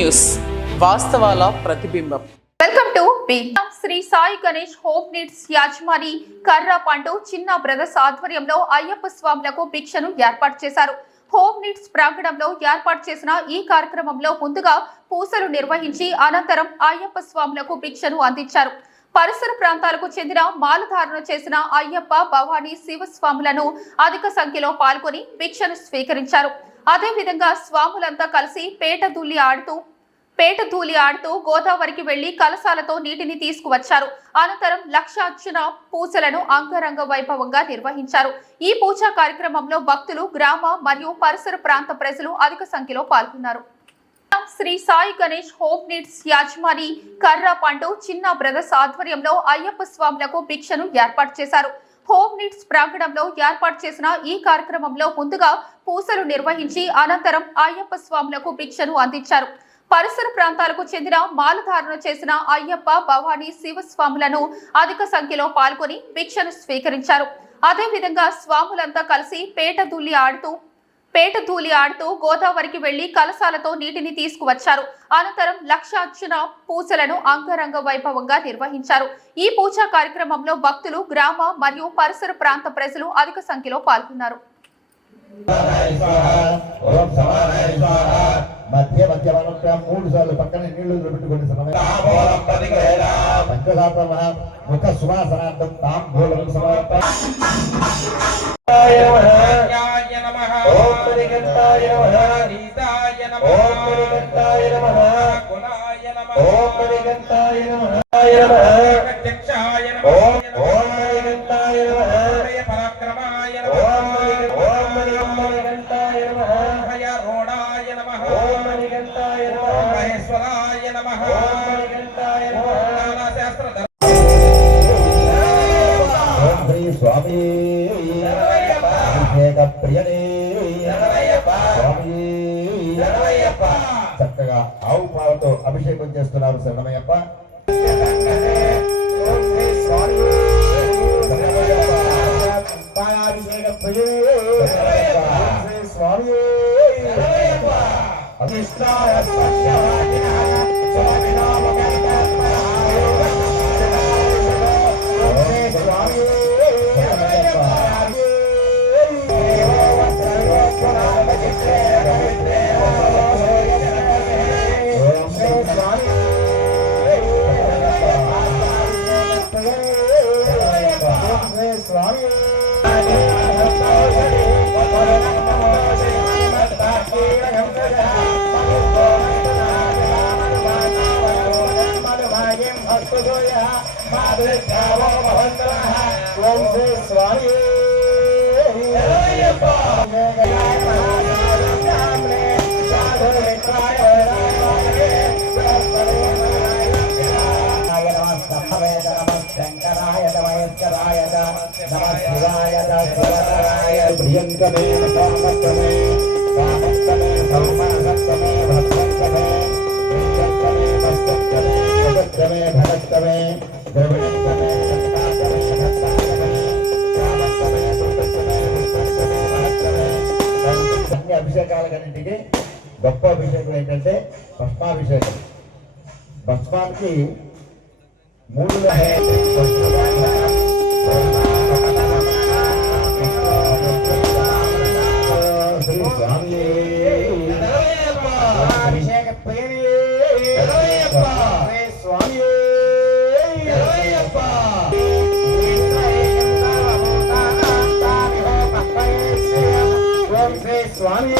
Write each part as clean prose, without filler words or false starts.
News వాస్తవాల ప్రతిబింబం. Welcome to Shri Sai Ganesh home needs యాజమాని కర్రా పండు చిన్న బ్రదర్స్ ఆధ్వర్యంలో అయ్యప్ప స్వాములకు భిక్షను ఏర్పాటు చేశారు. హోమ్ నీడ్స్ ప్రాంగణంలో ఏర్పాటు చేసిన ఈ కార్యక్రమంలో ముందుగా పూజలు నిర్వహించి అనంతరం అయ్యప్ప స్వాములకు భిక్షను అందించారు. పరిసర ప్రాంతాలకు చెందిన మాలధారణ చేసిన అయ్యప్ప భవానీ శివస్వాములను అధిక సంఖ్యలో పాల్గొని భిక్షను స్వీకరించారు. అదేవిధంగా స్వాములంతా కలిసి పేట ధూళి ఆడుతూ గోదావరికి వెళ్లి కలశాలతో నీటిని తీసుకువచ్చారు. అనంతరం లక్షార్చన పూజలను అంగరంగ వైభవంగా నిర్వహించారు. ఈ పూజా కార్యక్రమంలో భక్తులు, గ్రామ మరియు పరిసర ప్రాంత ప్రజలు అధిక సంఖ్యలో పాల్గొన్నారు. శ్రీ సాయి గణేష్ హోమ్ నీడ్స్ యాజమాని కర్రా పండు చిన్న బ్రదర్స్ ఆధ్వర్యంలో అయ్యప్ప స్వాములకు భిక్షను ఏర్పాటు చేశారు. హోమ్ నీడ్స్ ప్రాంగణంలో ఏర్పాటు చేసిన ఈ కార్యక్రమంలో ముందుగా పూజలు నిర్వహించి అనంతరం అయ్యప్ప స్వాములకు భిక్షను అందించారు. పరిసర ప్రాంతాలకు చెందిన మాలధారణ చేసిన అయ్యప్ప భవానీ శివస్వాములను అధిక సంఖ్యలో పాల్గొని భిక్షను స్వీకరించారు. అదేవిధంగా స్వాములంతా కలిసి పేట ధూళి ఆడుతూ గోదావరికి వెళ్లి కలశాలతో నీటిని తీసుకువచ్చారు. అనంతరం లక్షార్చన పూజలను అంగరంగ వైభవంగా నిర్వహించారు. ఈ పూజా కార్యక్రమంలో భక్తులు, గ్రామ మరియు పరిసర ప్రాంత ప్రజలు అధిక సంఖ్యలో పాల్గొన్నారు. మధ్య మూడు సార్లు పక్కన నీళ్లు పెట్టుకునే ముఖ సువాసనార్థం తాంబూలం స్వామి ప్రియనే స్వామి చక్కగా ఆవు పాలతో అభిషేకం చేస్తున్నారు. శరణమయ్యప్ప స్వామి ప్రియంకమే కామస్తమే కామస్తమే సౌమనసత్తమే భక్తంకమే ప్రియంకమే మస్తకమే జగత్తమే భగత్తమే ద్రవిణంకమే సంతాకమే భక్తాకమే కామస్తమే సుతకమే భక్తంకమే భక్తమే. అన్ని అభిషేకాలన్నింటికి గొప్ప అభిషేకం ఏంటంటే భస్మాభిషేకం. భస్మానికి మూడు స్వామి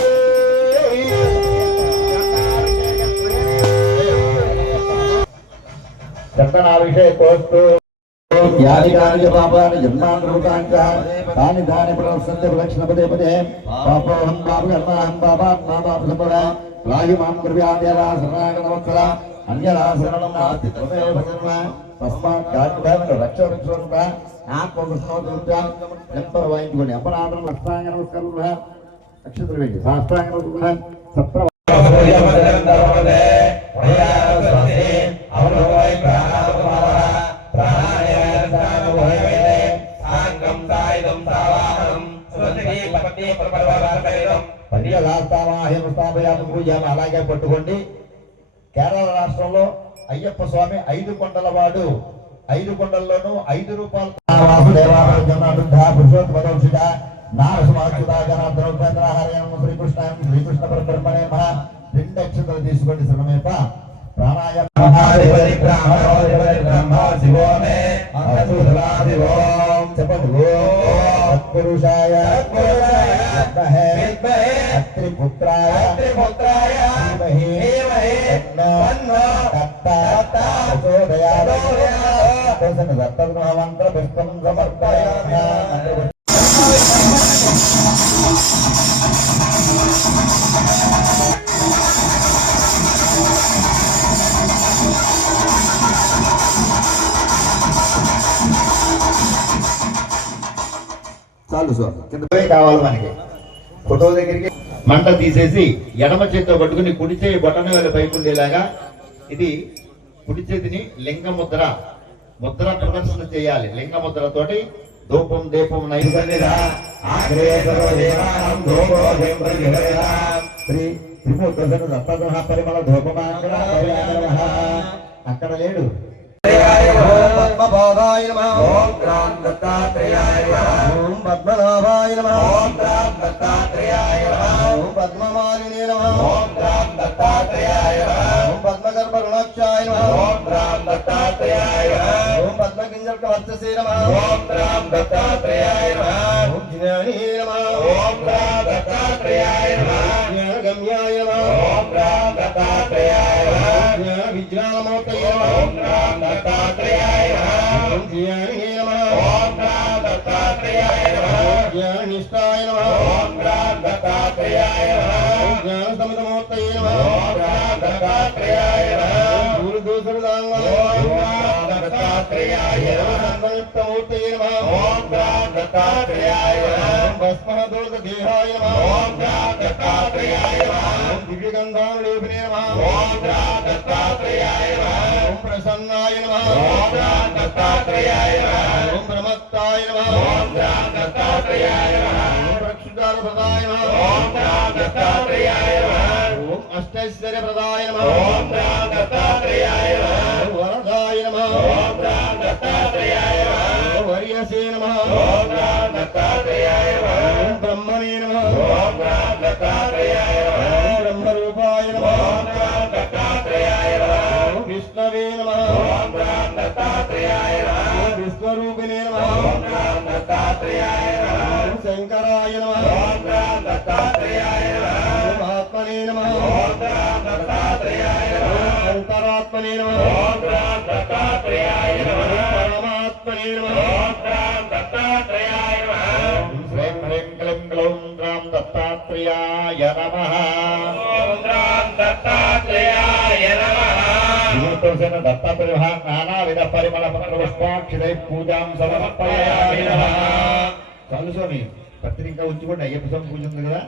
చందనాభిషేకోస్తు యాని కాని పాపాని జన్మాంతృతాంచ తాని తాని ప్రవర్తంతే ప్రదక్షిణపదే పదే పాపోహం పాప కర్మాహం పాపాత్మా పాప సంపద రాగి మాం కృపయాదేరా శరణాగతవత్సల అన్యరా శరణం నాస్తి త్వమేవ భజన్మ తస్మాత్ కాకుభేమ రక్షరక్షోన్మ ఆత్మకృష్ణోత్యం ఎంపర వాయించుకోండి. అపరాధం అష్టాంగ నమస్కారం నక్షత్ర వేడి సాష్టాంగ నమస్కారం సత్ర అలాగే పట్టుకోండి. అయ్యప్ప స్వామి 5 కొండల వాడు, 5 కొండల్లోనూ 5 రూపాయలు వాసుదేవాయ జనార్దన పురుషోత్తమదౌషిక నారసమాచ్యుత జనార్దన ఉపేంద్రహారయం శ్రీకృష్ణ పరబ్రహ్మణే నమః. 2 అక్షతలు తీసుకోండి శరణమేప. ప్రాణాయామ చెప్పండి. పురుషాయ అత్రిపుత్రాయ మంత్ర పుష్పం సమర్పయామి. చాలు సార్, కింద కావాలి మనకి. ఫోటో దగ్గరికి మంట తీసేసి ఎడమ చేతితో పట్టుకుని కుడి చేయి బొటన వేలు పైకి ఉండేలాగా, ఇది కుడి చేతిని లింగముద్ర ప్రదర్శన చేయాలి. లింగముద్రతోటి ధూపం దీపం నైవేద్యం పరిమళ ధూపమాంగ. అక్కడ లేడు. పద్మపాదాయ నమః. ఓం గ్రాం దత్తాత్రేయాయ నమః. ఓం పద్మనాభాయ నమః. ఓం గ్రాం దత్తాత్రేయాయ నమః. ఓం పద్మమాలినే నమః. ఓం గ్రాం దత్తాత్రేయాయ నమః. ఓం పద్మగర్భ రుణాక్షాయ నమః. ఓం గ్రాం దత్తాత్రేయాయ నమః. ఓం పద్మకింజల్క వర్చసే నమః. ఓం గ్రాం దత్తాత్రేయాయ నమః. ఓం జ్ఞానే నమః. ఓం గ్రాం దత్తాత్రేయాయ నమః. జ్ఞానగమ్యాయ నమః. ఓం గ్రాం దత్తాత్రేయాయ నమః. జ్ఞాన విజ్ఞానమూర్తయే నమః. ఓం గ్రాం దత్తాత్రేయాయ నమః. ఓం జ్ఞానే నమః. ఓం గ్రాం దత్తాత్రేయాయ నమః. జ్ఞాననిష్టాయ నమః. ఓం గ్రాం దత్తాత్రేయాయ నమః. ఓం జ్ఞానసముద్రమూర్తయే నమః. ఓం గ్రాం దత్తాత్రేయాయ నమః. గురుదూసరదాంగ. ఓం గ్రాం దత్తాత్రేయాయ నమః. సంయుక్తమూర్తయే నమః. ఓం గ్రాం దత్తాత్రేయాయ నమః. భస్మదోషదేహాయ నమః. ఓం గ్రాం దత్తాత్రేయాయ నమః. ఓం దివ్యగంధానులేపినే నమః. ఓం గ్రాం దత్తాత్రేయాయ నమః. ఓం ప్రసన్నాయ నమః. ఓం గ్రాం దత్తాత్రేయాయ నమః. ఓం ప్రమత్తాయ నమః. ఓం గ్రాం దత్తాత్రేయాయ నమః. ఓం రక్షితారప్రదాయ నమః. ఓం గ్రాం దత్తాత్రేయాయ నమః. ఓం అష్టైశ్వర్యప్రదాయ నమః. ఓం గ్రాం దత్తాత్రేయాయ నమః. ఓం వరదాయ నమః. ఓం గ్రాం దత్తాత్రేయాయ నమః. ఓం వరియసే నమః. ఓం గ్రాం దత్తాత్రేయాయ నమః. ఓం బ్రహ్మణే నమః. ఓం గ్రాం దత్తాత్రేయాయ నమః. ఓం బ్రహ్మరూపాయ నమః. ఓం గ్రాం దత్తాత్రేయాయ నమః. ఓం విష్ణవే నమః. ఓం గ్రాం దత్తాత్రేయాయ నమః. ఓం విశ్వరూపిణే నమః. ఓం గ్రాం దత్తాత్రేయాయ నమః. ఓం శంకరాయ నమః. ఓం గ్రాం దత్తాత్రేయాయ నమః. ఓం ఆత్మనే నమః. ఓం గ్రాం దత్తాత్రేయాయ నమః. ఓం అంతరాత్మనే నమః. ఓం గ్రాం దత్తాత్రేయాయ నమః. పరమాత్మనే నమః. ఓం గ్రాం దత్తాత్రేయాయ నమః. శ్రీం హ్రీం క్లీం గ్లౌం గ్రాం దత్తాత్రేయాయ నమః. ఓం గ్రాం దత్తాత్రేయాయ నమః. దత్తాత్రేయ నానావిధ పరిమళ పుష్పాక్షరై పూజాం సమర్పయామి నమః. చాలు స్వామి, పత్రిక ఉంచుకోండి. అయ్యప్ప స్వామి పూజ ఉంది కదా.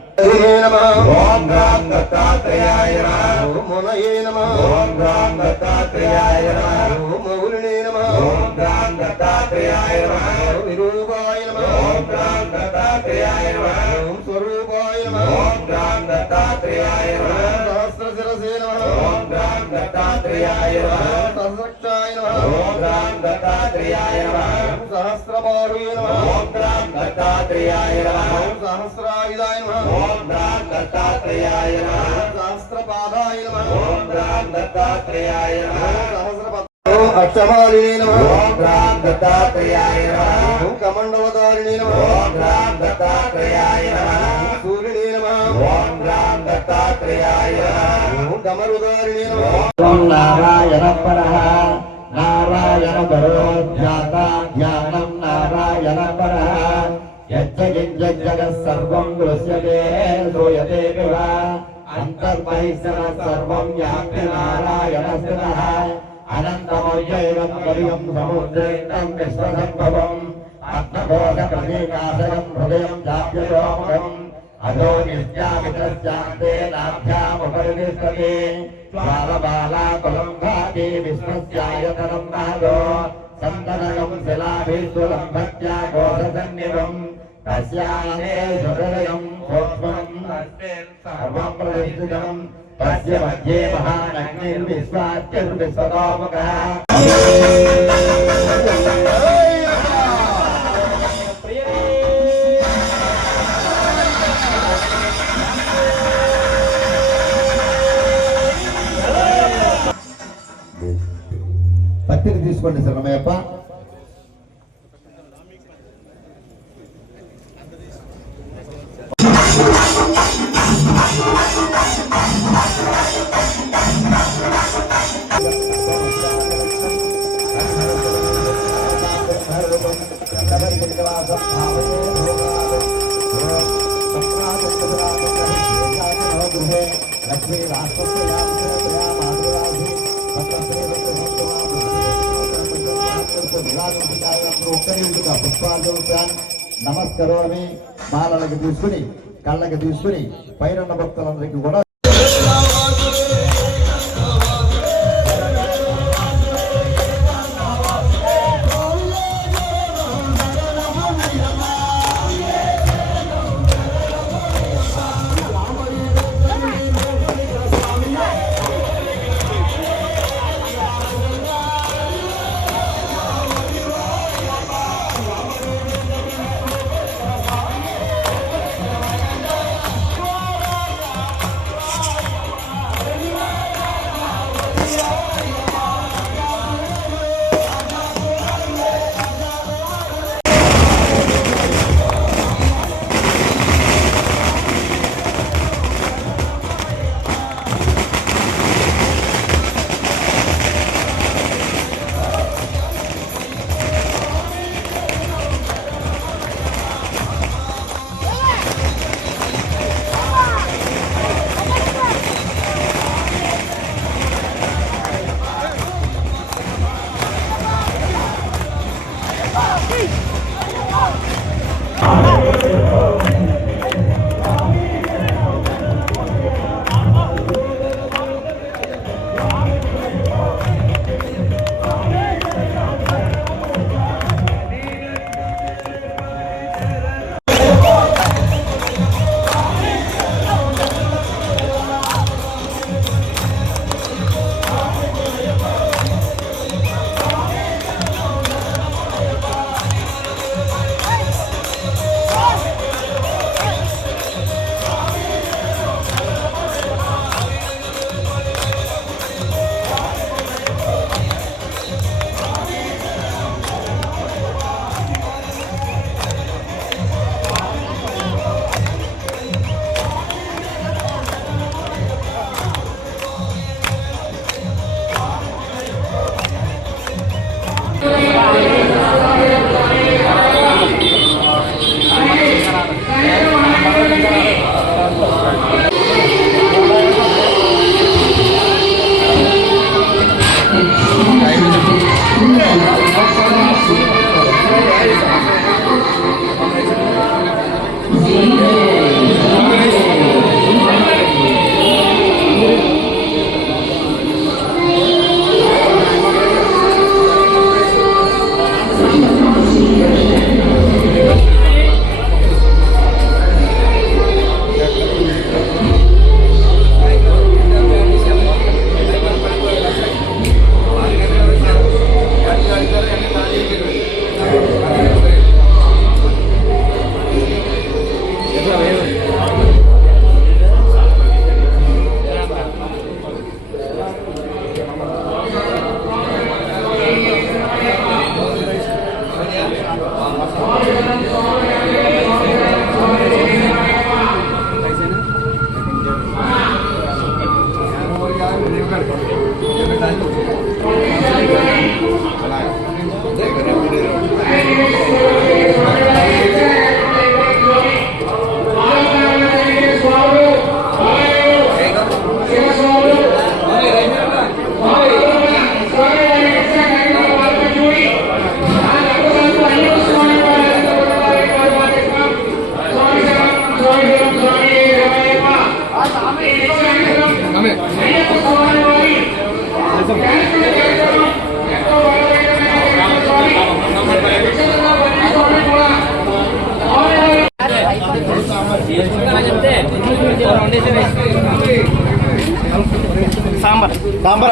ఓం గ్రాం దత్తాత్రేయాయ నమః. ఓం మునయే నమః. ఓం గ్రాం దత్తాత్రేయాయ నమః. ఓం మౌలినే నమః. ఓం గ్రాం దత్తాత్రేయాయ నమః. ఓం విరూపాయ నమః. ఓం గ్రాం దత్తాత్రేయాయ నమః. ఓం స్వరూపాయ నమః. ఓం గ్రాం దత్తాత్రేయాయ నమః. సహస్రశిరసే నమః. ఓం గ్రాం దత్తాత్రేయాయ నమః. సహస్రాక్షాయ నమః. ఓం గ్రాం దత్తాత్రేయాయ నమః. సహస్రబాహువే నమః. ఓం గ్రాం దత్తాత్రేయాయ నమః. ఓం సహస్రాయుధాయ నమః. ఓం గ్రాం దత్తాత్రేయాయ నమః. సహస్రపాదాయ నమః. ఓం గ్రాం దత్తాత్రేయాయ నమః. ఓం అక్షమాలినే నమః. ఓం గ్రాం దత్తాత్రేయాయ నమః. ఓం కమండలధారిణే నమః. ఓం గ్రాం దత్తాత్రేయాయ నమః. సూర్యనే నమః. ఓం గ్రాం దత్తాత్రేయాయ నమః. ఓం కమరుధారిణే నమః. ఓం నారాయణ పరః నారాయణ పరో జ్ఞాతా జ్ఞానం నారాయణ పరః యజ్జగత్ సర్వం దృశ్యతే శ్రూయతే వివ అంతర్బహిః సర్వం యాప్తి నారాయణ స్థితః అనంతమవ్యయం కవియం సముద్రేతం విశ్వసంభవం ఆత్మబోధప్రతీకాశయం హృదయం జాప్యతోముఖం అదో నిత్యామిత్రస్యాంతే నాభ్యాముపరితిష్టతే జ్వాలబాలాకులం భాతి విశ్వస్యాయతనం మహదో సంతనగం శిలాభిస్సులంభత్యా కోశసన్నివం తస్యానే హృదయం సూక్ష్మం సర్వం ప్రతిష్ఠితం तस्य मध्ये महानग्निर्विश्वाच्यर्विश्वतोमुखः పత్తిని తీసుకోండి శరణమయ్యప్ప. లక్ష్మీ నమస్కరోమి. మాలలకి తీసుకుని కళ్ళకి తీసుకుని పైన భక్తులందరికీ కూడా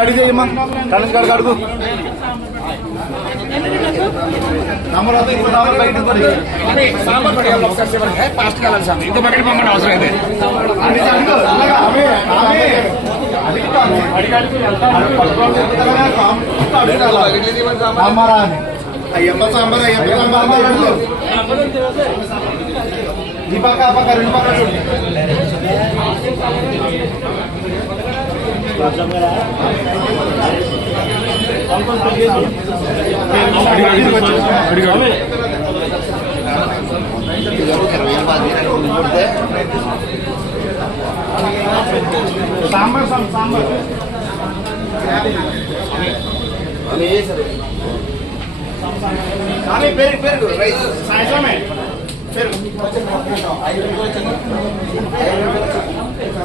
అడిగేయమ్మా కనీష్ గారికి అడుగు సాంబార్ పడేయాలి ఒకసారి ఫాస్ట్ కావాలి సార్ ఇంకో బకెట్ పంపండి అవసరం అయితే అయ్యప్ప సాంబార్ అయ్యప్ప సాంబార్ ఈ పక్క ఆ పక్క రెండు పక్క సాంబార్ సాంబార్ కానీ పెరుగు పెరుగు రైస్ సాయంత్రమే పెరుగు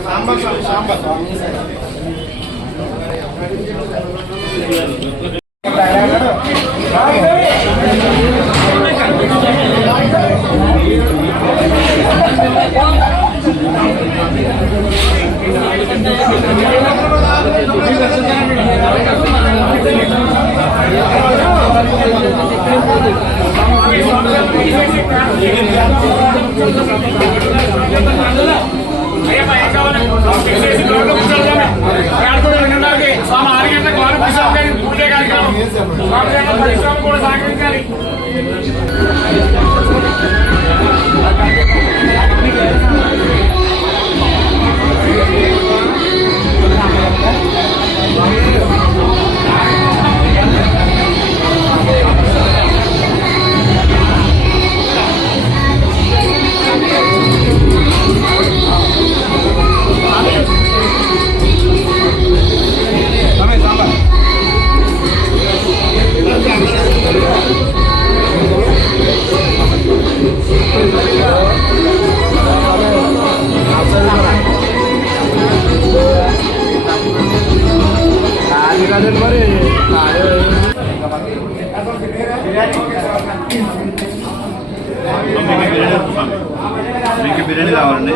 సాంబార్ సాంబార్ కూడా సహకరించాలి మీకు బిర్యానీ కావాలండి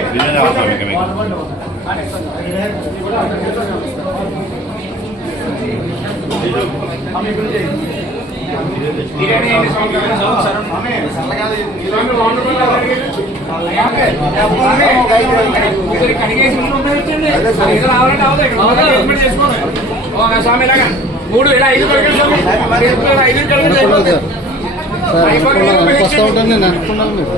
బిర్యానీ కావాలి మీకు స్వామి ఇలాగా 3 ఇలా 5 వస్తూ ఉంటాను నేను అనుకున్నాను మీరు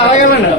అలాగేనండి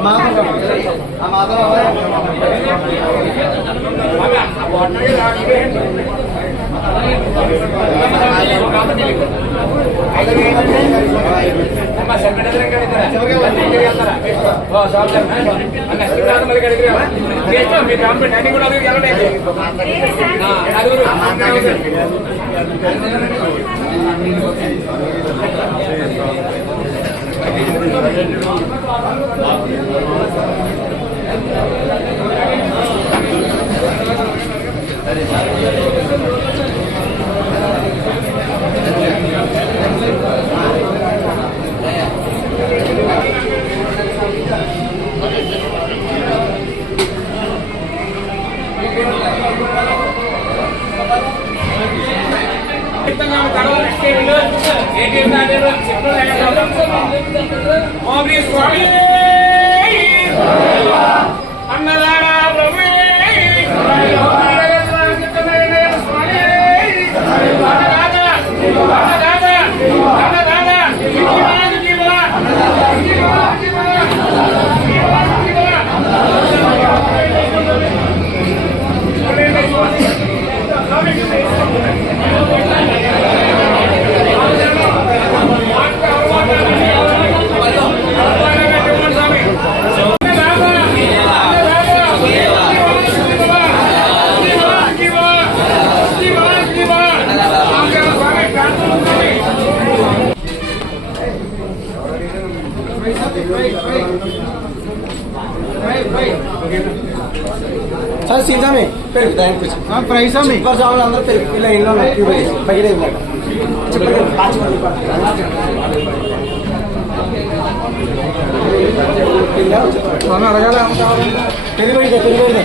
సీజమే పెరుగు దానికి వచ్చి ప్రైస్ చిప్పర్ సాగులు అందరూ పెరుగు ఇలా ఇంట్లో బయట అడగాలి పెరుగు పెరుగు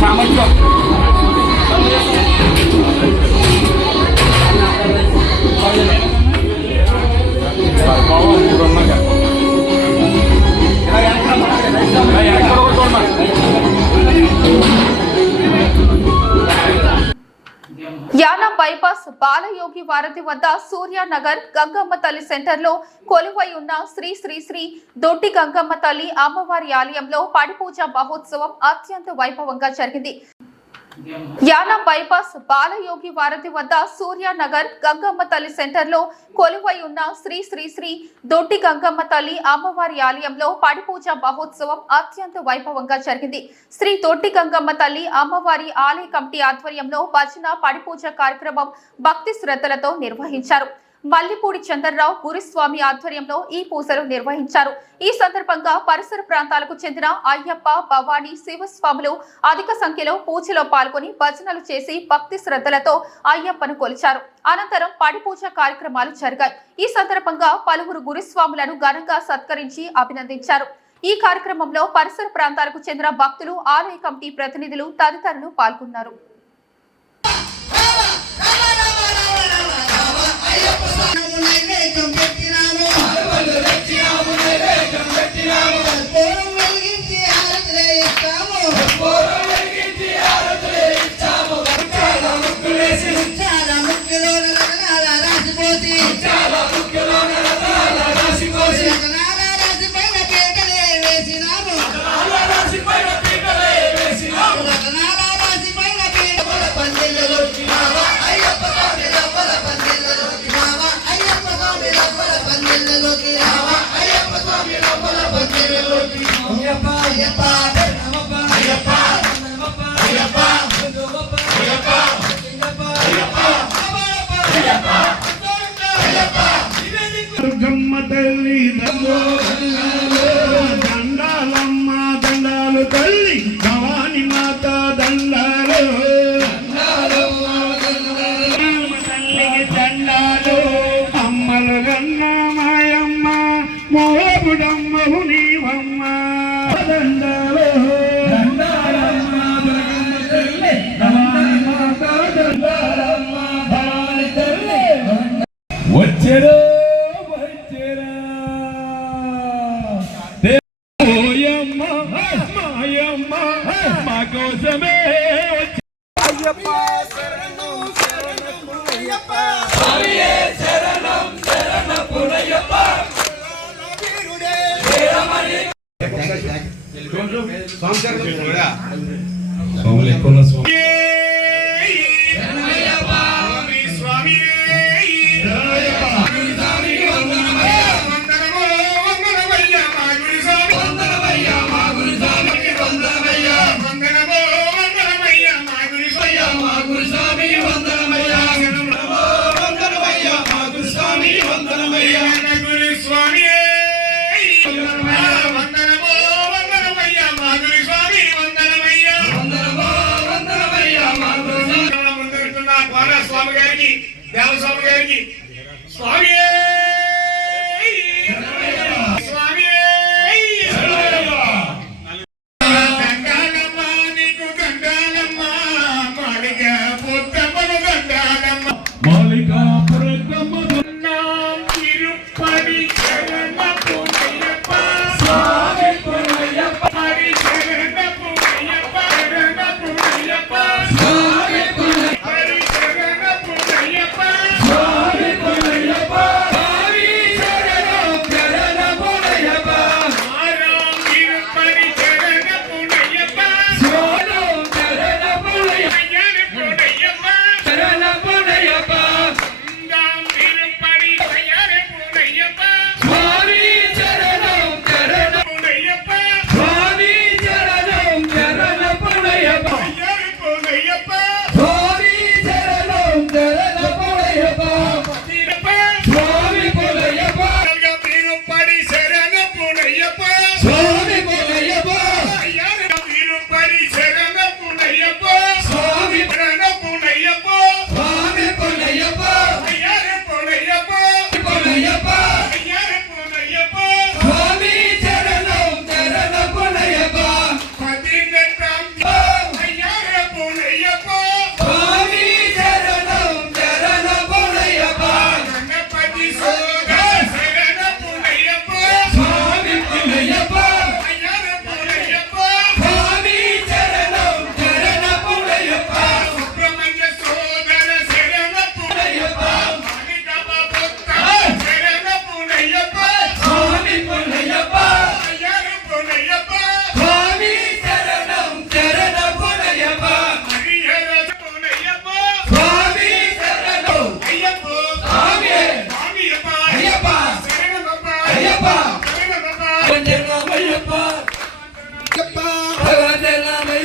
సామర్థ్యం యానం బైపాస్ బాలయోగి వారధి వద్ద సూర్యానగర్ గంగమ్మ తల్లి సెంటర్ లో కొలువై ఉన్న శ్రీ శ్రీ శ్రీ దొడ్డి గంగమ్మ తల్లి అమ్మవారి ఆలయంలో పడిపూజ మహోత్సవం అత్యంత వైభవంగా జరిగింది. యానం బైపాస్ బాలయోగి వారధి వద్ద సూర్యానగర్ గంగమ్మ తల్లి సెంటర్ లో కొలువై ఉన్న శ్రీ శ్రీ శ్రీ దొడ్డి గంగమ్మ తల్లి అమ్మవారి ఆలయంలో పడిపూజ మహోత్సవం అత్యంత వైభవంగా జరిగింది. శ్రీ దొడ్డి గంగమ్మ తల్లి అమ్మవారి ఆలయ కమిటీ ఆధ్వర్యంలో భజన పడిపూజ కార్యక్రమం భక్తి శ్రద్ధలతో నిర్వహించారు. మల్లిపూడి చంద్రరావు గురుస్వామి ఆధ్వర్యంలో ఈ పూజలు నిర్వహించారు. ఈ సందర్భంగా పరిసర ప్రాంతాలకు చెందిన అయ్యప్ప, భవానీ, శివస్వాములు అధిక సంఖ్యలో పూజలో పాల్గొని భజనలు చేసి భక్తి శ్రద్ధలతో అయ్యప్పను కొలిచారు. అనంతరం పడిపూజ కార్యక్రమాలు జరిగాయి. ఈ సందర్భంగా పలువురు గురుస్వాములను ఘనంగా సత్కరించి అభినందించారు. ఈ కార్యక్రమంలో పరిసర ప్రాంతాలకు చెందిన భక్తులు, ఆలయ కమిటీ ప్రతినిధులు తదితరులు పాల్గొన్నారు. దుర్గమ్మ తల్లి దండాలమ్మ దండాలు తల్లి భవాని మాత దండాలు తల్లికి దండాలు అమ్మలు గన్న మాయమ్మ మోబుడమ్మవు నీవమ్మ దండాలు దండాలమ్మ దుర్గమ్మ తల్లి భవాని మాత దండాలమ్మ భవాని తల్లి వచ్చేరు కోసమే అయ్యప్ప శరణం శరణం అయ్యప్ప స్వామియే శరణం శరణం అయ్యప్ప వీరుడే వీరమణి స్వామి ఎక్కువ స్వామి స్వామి గారికి దేవస్వామి గారికి స్వామి స్వామి దండాలమ్మ నీకు దండాలమ్మ మాలిక పుట్టమ్మను దండాలమ్మ మాలికాపురమ్మ తిరుపతి శరణ పుణ్యప్ప స్వామి పుణ్యప్ప హరి శరణ పుణ్యప్ప శరణ పుణ్యప్ప స్వామి పుణ్యప్ప హరి శరణ పుణ్యప్ప స్వామి పుణ్యప్ప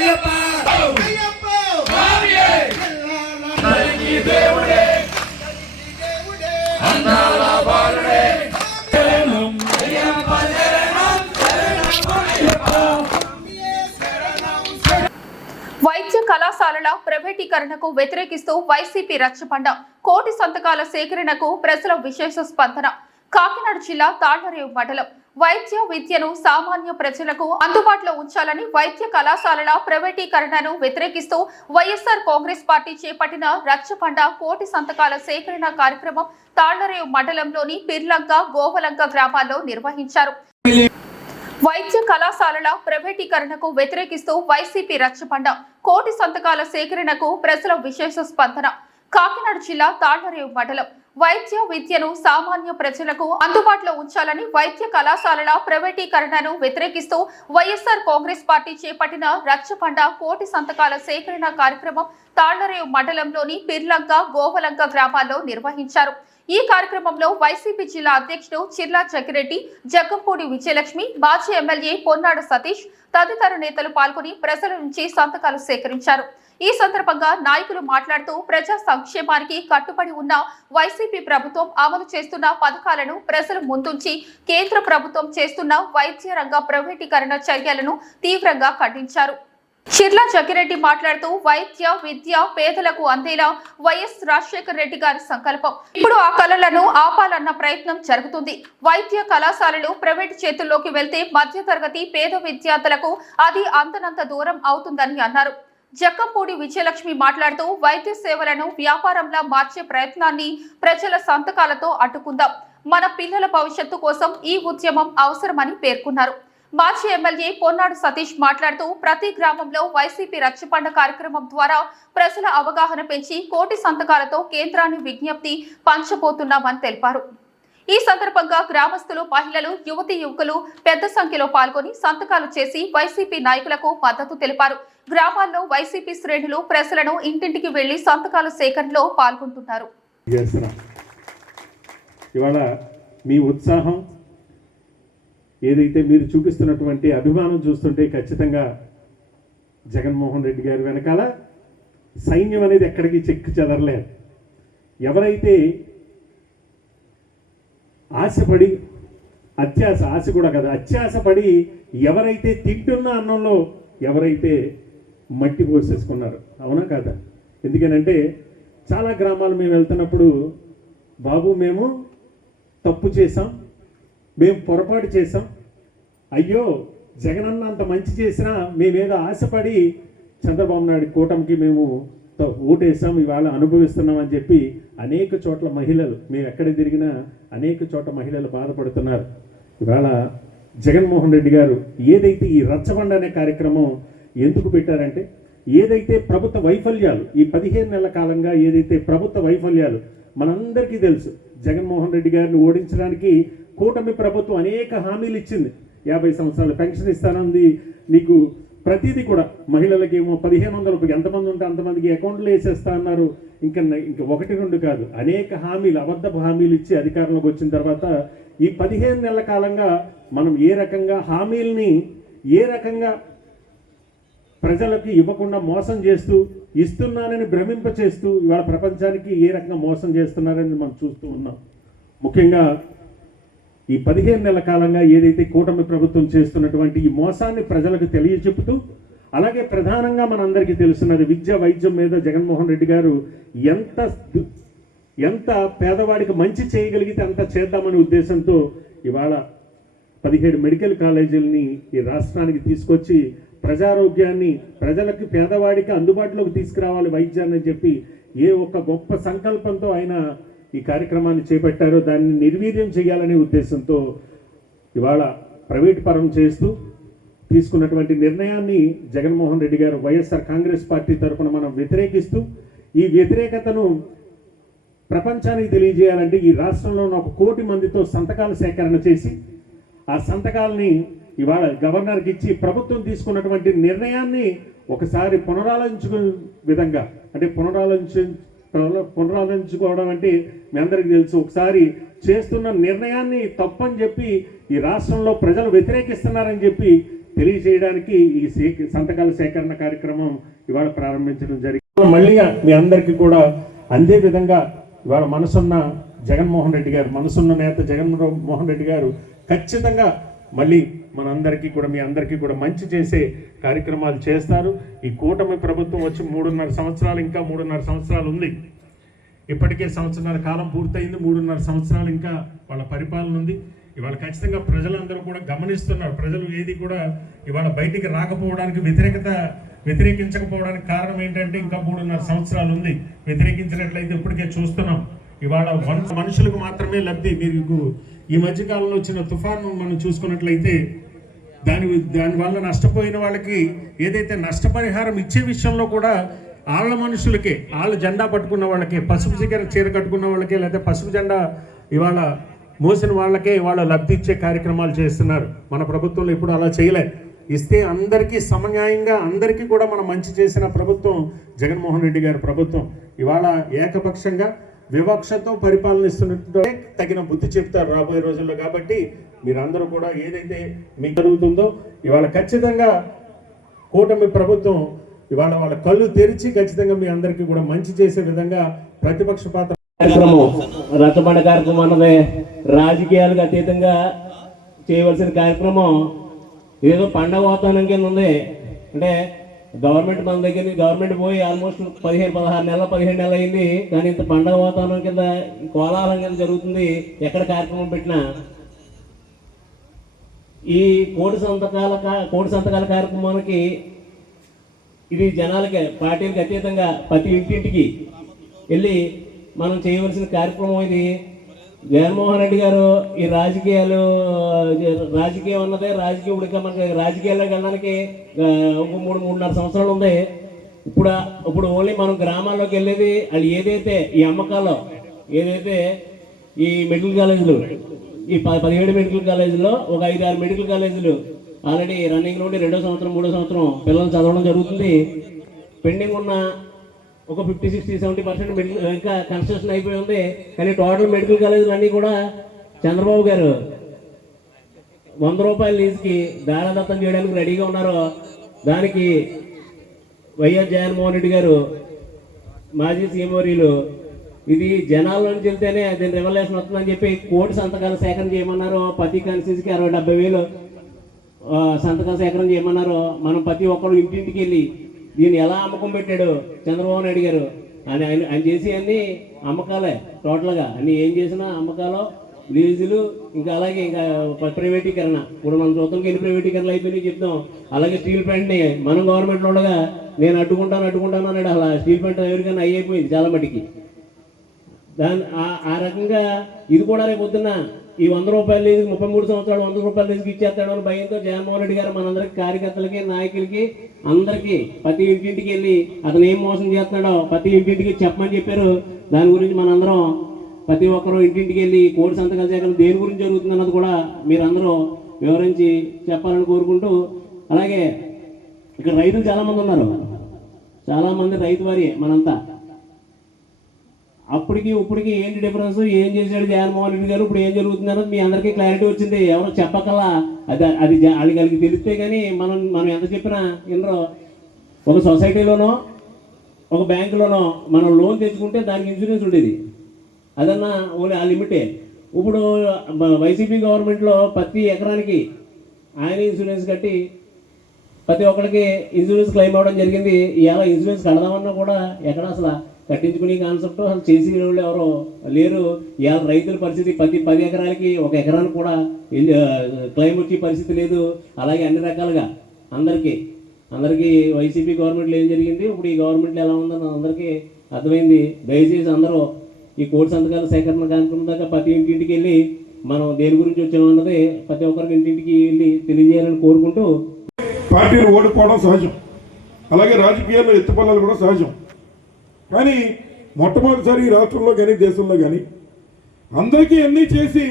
అయ్యప్ప అయ్యప్ప స్వామియే నలికి దేవుడే అన్నాల బాలుడే శరణం అయ్యప్ప శరణం శరణం అయ్యప్ప వైద్య కళాశాలల ప్రైవేటీకరణకు వ్యతిరేకిస్తూ వైసీపీ రచ్చబండ, కోటి సంతకాల సేకరణకు ప్రజల విశేష స్పందన. కాకినాడ జిల్లా తాళ్లరేవు మండలం వైద్య విద్యను సామాన్య ప్రజలకు అందుబాటులో ఉంచాలని వైద్య కళాశాలల ప్రైవేటీకరణను వ్యతిరేకిస్తూ వైఎస్ఆర్ కాంగ్రెస్ పార్టీ చేపట్టిన రచ్చబండ, కోటి సంతకాల సేకరణ కార్యక్రమం తాళ్లరేవు మండలంలోని పిర్లంక, గోవలంక గ్రామాల్లో నిర్వహించారు. వైద్య కళాశాలల ప్రైవేటీకరణకు వ్యతిరేకిస్తూ వైసీపీ రచ్చబండ, కోటి సంతకాల సేకరణకు ప్రజల విశేష స్పందన. కాకినాడ జిల్లా తాళ్లరేవు మండలం వైద్య విద్యను సామాన్య ప్రజలకు అందుబాటులో ఉంచాలని వైద్య కళాశాలల ప్రైవేటీకరణను వ్యతిరేకిస్తూ వైఎస్ఆర్ కాంగ్రెస్ పార్టీ చేపట్టిన రచ్చబండ, కోటి సంతకాల సేకరణ కార్యక్రమం తాళ్లరేవు మండలంలోని పిర్లంక, గోవలంక గ్రామాల్లో నిర్వహించారు. ఈ కార్యక్రమంలో వైసీపీ జిల్లా అధ్యక్షుడు చిర్లా జగ్గిరెడ్డి, జగ్గంపూడి విజయలక్ష్మి, మాజీ ఎమ్మెల్యే పొన్నాడు సతీష్ తదితర నేతలు పాల్గొని ప్రజల నుంచి సంతకాలు సేకరించారు. ఈ సందర్భంగా నాయకులు మాట్లాడుతూ ప్రజా సంక్షేమానికి కట్టుబడి ఉన్న వైసీపీ ప్రభుత్వం అమలు చేస్తున్న పథకాలను ప్రజల ముందుంచి కేంద్ర ప్రభుత్వం చేస్తున్న వైద్య రంగ ప్రైవేటీకరణ చర్యలను తీవ్రంగా ఖండించారు. చిర్లా జగ్గిరెడ్డి మాట్లాడుతూ వైద్య విద్య పేదలకు అందేలా వైఎస్ రాజశేఖర రెడ్డి గారి సంకల్పం. ఇప్పుడు ఆ కళలను ఆపాలన్న ప్రయత్నం జరుగుతుంది. వైద్య కళాశాలలు ప్రైవేటు చేతుల్లోకి వెళ్తే మధ్యతరగతి పేద విద్యార్థులకు అది అంతనంత దూరం అవుతుందని అన్నారు. జక్కంపూడి విజయలక్ష్మి మాట్లాడుతూ వైద్య సేవలను వ్యాపారంలా మార్చే ప్రయత్నాన్ని ప్రజల సంతకాలతో అడ్డుకుందాం. మన పిల్లల భవిష్యత్తు కోసం ఈ ఉద్యమం అవసరమని పేర్కొన్నారు. మాజీ ఎమ్మెల్యే పొన్నాడు సతీష్ మాట్లాడుతూ ప్రతి గ్రామంలో వైసీపీ రచ్చబండ కార్యక్రమం ద్వారా ప్రజల అవగాహన పెంచి కోటి సంతకాలతో కేంద్రాన్ని విజ్ఞప్తి పంచబోతున్నామని తెలిపారు. ఈ సందర్భంగా గ్రామస్తులు, మహిళలు, యువతీ యువకులు పెద్ద సంఖ్యలో పాల్గొని సంతకాలు చేసి వైసీపీ నాయకులకు మద్దతు తెలిపారు. గ్రామాల్లో వైసీపీ శ్రేణులు ప్రజలను ఇంటింటికి వెళ్లి సంతకాల సేకరణలో పాల్గొంటున్నారు. ఇవాళ మీ ఉత్సాహం ఏదైతే మీరు చూపిస్తున్నటువంటి అభిమానం చూస్తుంటే ఖచ్చితంగా జగన్మోహన్ రెడ్డి గారి వెనకాల సైన్యం అనేది ఎక్కడికి చెక్కి చెదరలేదు. ఎవరైతే ఆశపడి ఆశ కూడా కదా, అత్యాశపడి ఎవరైతే తింటున్న అన్నంలో ఎవరైతే మట్టి పోసేసుకున్నారు, అవునా కాదా? ఎందుకనంటే చాలా గ్రామాలు మేము వెళ్తున్నప్పుడు, బాబు మేము తప్పు చేసాం, మేము పొరపాటు చేసాం, అయ్యో జగనన్న అంత మంచి చేసినా మేమేదో ఆశపడి చంద్రబాబు నాయుడు కూటమికి మేము ఓటేసాం, ఇవాళ అనుభవిస్తున్నాం అని చెప్పి అనేక చోట్ల మహిళలు, మేము ఎక్కడ తిరిగినా అనేక చోట్ల మహిళలు బాధపడుతున్నారు. ఇవాళ జగన్మోహన్ రెడ్డి గారు ఏదైతే ఈ రచ్చబండ అనే కార్యక్రమం ఎందుకు పెట్టారంటే, ఏదైతే ప్రభుత్వ వైఫల్యాలు ఈ 15 నెలల కాలంగా ఏదైతే ప్రభుత్వ వైఫల్యాలు మనందరికీ తెలుసు. జగన్మోహన్ రెడ్డి గారిని ఓడించడానికి కూటమి ప్రభుత్వం అనేక హామీలు ఇచ్చింది. 50 సంవత్సరాలు పెన్షన్ ఇస్తానంది, నీకు ప్రతిదీ కూడా మహిళలకి ఏమో 1500 రూపాయలు, ఎంతమంది ఉంటే అంతమందికి అకౌంట్లో వేసేస్తా అన్నారు. ఇంకా 1-2 కాదు, అనేక హామీలు, అబద్ధపు హామీలు ఇచ్చి అధికారంలోకి వచ్చిన తర్వాత ఈ 15 నెలల కాలంగా మనం ఏ రకంగా హామీల్ని ఏ రకంగా ప్రజలకు ఇవ్వకుండా మోసం చేస్తూ, ఇస్తున్నానని భ్రమింప చేస్తూ ఇవాళ ప్రపంచానికి ఏ రకంగా మోసం చేస్తున్నారని మనం చూస్తూ ఉన్నాం. ముఖ్యంగా ఈ 15 నెలల కాలంగా ఏదైతే కూటమి ప్రభుత్వం చేస్తున్నటువంటి ఈ మోసాన్ని ప్రజలకు తెలియచెప్పుతూ, అలాగే ప్రధానంగా మనందరికీ తెలుసున్నది విద్య వైద్యం మీద జగన్మోహన్ రెడ్డి గారు ఎంత పేదవాడికి మంచి చేయగలిగితే అంత చేద్దామనే ఉద్దేశంతో ఇవాళ 17 మెడికల్ కాలేజీలని ఈ రాష్ట్రానికి తీసుకొచ్చి ప్రజారోగ్యాన్ని ప్రజలకు, పేదవాడికి అందుబాటులోకి తీసుకురావాలి వైద్యాన్ని చెప్పి ఏ ఒక్క గొప్ప సంకల్పంతో ఆయన ఈ కార్యక్రమాన్ని చేపట్టారో దాన్ని నిర్వీర్యం చేయాలనే ఉద్దేశంతో ఇవాళ ప్రైవేట్ పరం చేస్తూ తీసుకున్నటువంటి నిర్ణయాన్ని జగన్మోహన్ రెడ్డి గారు వైఎస్ఆర్ కాంగ్రెస్ పార్టీ తరఫున మనం వ్యతిరేకిస్తూ, ఈ వ్యతిరేకతను ప్రపంచానికి తెలియజేయాలంటే ఈ రాష్ట్రంలో 1 కోటి మందితో సంతకాల సేకరణ చేసి ఆ సంతకాలని ఇవాళ గవర్నర్కి ఇచ్చి ప్రభుత్వం తీసుకున్నటువంటి నిర్ణయాన్ని ఒకసారి పునరాలోచించుకునే విధంగా, అంటే పునరాలోచించుకోవడం అంటే మీ అందరికీ తెలుసు, ఒకసారి చేస్తున్న నిర్ణయాన్ని తప్పని చెప్పి ఈ రాష్ట్రంలో ప్రజలు వ్యతిరేకిస్తున్నారని చెప్పి తెలియజేయడానికి ఈ సంతకాల సేకరణ కార్యక్రమం ఇవాళ ప్రారంభించడం జరిగింది. మళ్ళీ మీ అందరికీ కూడా అందే విధంగా ఇవాళ మనసున్న జగన్మోహన్ రెడ్డి గారు, మనసున్న నేత జగన్మోహన్ రెడ్డి గారు ఖచ్చితంగా మళ్ళీ మనందరికీ కూడా మీ అందరికీ కూడా మంచి చేసే కార్యక్రమాలు చేస్తారు. ఈ కూటమి ప్రభుత్వం వచ్చి 3.5 సంవత్సరాలు, ఇంకా 3.5 సంవత్సరాలు ఉంది. ఇప్పటికే సంవత్సరాల కాలం పూర్తయింది, 3.5 సంవత్సరాలు ఇంకా వాళ్ళ పరిపాలన ఉంది. ఇవాళ ఖచ్చితంగా ప్రజలందరూ కూడా గమనిస్తున్నారు. ప్రజలు ఏది కూడా ఇవాళ బయటికి రాకపోవడానికి, వ్యతిరేకించకపోవడానికి కారణం ఏంటంటే ఇంకా 3.5 సంవత్సరాలు ఉంది. వ్యతిరేకించినట్లయితే ఇప్పటికే చూస్తున్నాం. ఇవాళ మనుషులకు మాత్రమే లబ్ధి. మీరు ఈ మధ్యకాలంలో వచ్చిన తుఫాను మనం చూసుకున్నట్లయితే దానివల్ల నష్టపోయిన వాళ్ళకి ఏదైతే నష్టపరిహారం ఇచ్చే విషయంలో కూడా వాళ్ళ మనుషులకే, వాళ్ళ జెండా పట్టుకున్న వాళ్ళకే, పసుపు చీర కట్టుకున్న వాళ్ళకే, లేదా పసుపు జెండా ఇవాళ మోసిన వాళ్ళకే ఇవాళ లబ్ధి ఇచ్చే కార్యక్రమాలు చేస్తున్నారు. మన ప్రభుత్వంలో ఇప్పుడు అలా చేయలేదు. ఇస్తే అందరికీ సమన్యాయంగా అందరికీ కూడా మనం మంచి చేసిన ప్రభుత్వం జగన్మోహన్ రెడ్డి గారి ప్రభుత్వం. ఇవాళ ఏకపక్షంగా వివక్షతో పరిపాలన ఇస్తున్నట్టు తగిన బుద్ధి చెప్తారు రాబోయే రోజుల్లో. కాబట్టి మీరందరూ కూడా ఏదైతే మీకు జరుగుతుందో ఇవాళ ఖచ్చితంగా కూటమి ప్రభుత్వం ఇవాళ వాళ్ళ కళ్ళు తెరిచి ఖచ్చితంగా మీ అందరికీ కూడా మంచి చేసే విధంగా ప్రతిపక్ష పాత్ర రచ్చబండ కార్యక్రమం అన్నది రాజకీయాలకు అతీతంగా చేయవలసిన కార్యక్రమం. ఏదో పండగ వాతావరణం కింద ఉంది. అంటే గవర్నమెంట్ మన దగ్గర గవర్నమెంట్ పోయి ఆల్మోస్ట్ 15 నెలలు అయింది. కానీ ఇంత పండగ వాతావరణం కింద కోలాహలం కింద జరుగుతుంది ఎక్కడ కార్యక్రమం పెట్టినా. ఈ కోటి సంతకాల కార్యక్రమానికి ఇది జనాలకి, పార్టీలకు అతీతంగా ప్రతి ఇంటింటికి వెళ్ళి మనం చేయవలసిన కార్యక్రమం ఇది. జగన్మోహన్ రెడ్డి గారు ఈ రాజకీయం అన్నదే రాజకీయ మనకి రాజకీయాల్లోకి వెళ్ళడానికి ఒక 3.5 సంవత్సరాలు ఉంది. ఇప్పుడు ఓన్లీ మనం గ్రామాల్లోకి వెళ్ళేది వాళ్ళు ఏదైతే ఈ అమ్మకాల్లో ఏదైతే ఈ మెడికల్ కాలేజీలు, ఈ 17 మెడికల్ కాలేజీలో ఒక 5-6 మెడికల్ కాలేజీలు ఆల్రెడీ రన్నింగ్ నుండి 2వ సంవత్సరం 3వ సంవత్సరం పిల్లలు చదవడం జరుగుతుంది. పెండింగ్ ఉన్న ఒక 50-60-70% మెడికల్ ఇంకా కన్స్ట్రక్షన్ అయిపోయి ఉంది. కానీ టోటల్ మెడికల్ కాలేజీలు అన్నీ కూడా చంద్రబాబు గారు 100 రూపాయల లీజుకి దారాదత్తం చేయడానికి రెడీగా ఉన్నారు. దానికి వైఎస్ జగన్మోహన్ రెడ్డి గారు మాజీ సీఎం వర్యులు ఇది జనాల నుంచి వెళ్తేనే దీని రెవల్యూషన్ వస్తుందని చెప్పి కోటి సంతకాల సేకరణ చేయమన్నారు. ప్రతి కాన్స్టిట్యూన్సీకి 60-70 వేలు సంతకాల సేకరణ చేయమన్నారు. మనం ప్రతి ఒక్కరు ఇంటింటికి వెళ్ళి దీన్ని ఎలా అమ్మకం పెట్టాడు చంద్రబాబు నాయుడు గారు ఆయన చేసి అన్ని అమ్మకాలే టోటల్గా అన్ని ఏం చేసినా అమ్మకాలు, లీజులు, ఇంకా అలాగే ఇంకా ప్రైవేటీకరణ. ఇప్పుడు మనం చూద్దాం ఎన్ని ప్రైవేటీకరణలు అయిపోయినాయి చెప్తాం. అలాగే స్టీల్ ప్లాంట్ని మనం గవర్నమెంట్లో ఉండగా నేను అడ్డుకుంటాను అన్నాడు. అలా స్టీల్ ప్లాంట్ ఎవరికైనా అయిపోయింది చాలా మటుకి. ఆ రకంగా ఇది కూడా రేపు పొద్దున్న ఈ 100 రూపాయల లీజు 33 సంవత్సరాలు 100 రూపాయల లీజుకి ఇచ్చేస్తాడు అని భయంతో జగన్మోహన్ రెడ్డి గారు మనందరికి, కార్యకర్తలకి, నాయకులకి, అందరికీ ప్రతి ఇంటింటికి వెళ్ళి అతను ఏం మోసం చేస్తున్నాడో ప్రతి ఇంటింటికి చెప్పమని చెప్పారు. దాని గురించి మనందరం ప్రతి ఒక్కరూ ఇంటింటికి వెళ్ళి కోటి సంతకాల సేకరణ దేని గురించి జరుగుతుంది అన్నది కూడా మీరందరూ వివరించి చెప్పాలని కోరుకుంటూ, అలాగే ఇక్కడ రైతులు చాలామంది ఉన్నారు. చాలామంది రైతు వారి మనంతా. అప్పటికి ఇప్పటికి ఏంటి డిఫరెన్స్, ఏం చేశాడు జగన్మోహన్ రెడ్డి గారు, ఇప్పుడు ఏం జరుగుతుంది అన్నది మీ అందరికీ క్లారిటీ వచ్చింది. ఎవరో చెప్పకల్లా అది వాళ్ళకి తెలిస్తే కానీ మనం ఎంత చెప్పినా వినరు. ఒక సొసైటీలోనో ఒక బ్యాంకులోనో మనం లోన్ తెచ్చుకుంటే దానికి ఇన్సూరెన్స్ ఉండేది. అదన్నా ఓన్లీ ఆ లిమిటే. ఇప్పుడు వైసీపీ గవర్నమెంట్లో ప్రతి ఎకరానికి ఆయన ఇన్సూరెన్స్ కట్టి ప్రతి ఒక్కరికి ఇన్సూరెన్స్ క్లెయిమ్ అవ్వడం జరిగింది. ఇవాళ ఇన్సూరెన్స్ కడదామన్నా కూడా ఎక్కడ అసలు కట్టించుకునే కాన్సెప్ట్ అసలు చేసి వాళ్ళు ఎవరో లేరు. ఇవాళ రైతుల పరిస్థితి ప్రతి 10 ఎకరాలకి 1 ఎకరానికి కూడా క్లెయిమ్ వచ్చే పరిస్థితి లేదు. అలాగే అన్ని రకాలుగా అందరికీ వైసీపీ గవర్నమెంట్లో ఏం జరిగింది, ఇప్పుడు ఈ గవర్నమెంట్లో ఎలా ఉందని అందరికీ అర్థమైంది. దయచేసి అందరూ ఈ కోటి సంతకాల సేకరణ కార్యక్రమం దాకా ప్రతి ఇంటింటికి వెళ్ళి మనం దేని గురించి వచ్చామన్నది ప్రతి ఒక్కరికి ఇంటింటికి వెళ్ళి తెలియజేయాలని కోరుకుంటూ, పార్టీలు ఓడిపోవడం సహజం, అలాగే రాజకీయాల్లో ఎత్తుపల్లాలు కూడా సహజం. కానీ మొట్టమొదటిసారి ఈ రాష్ట్రంలో కానీ దేశంలో కానీ అందరికీ అన్నీ చేసి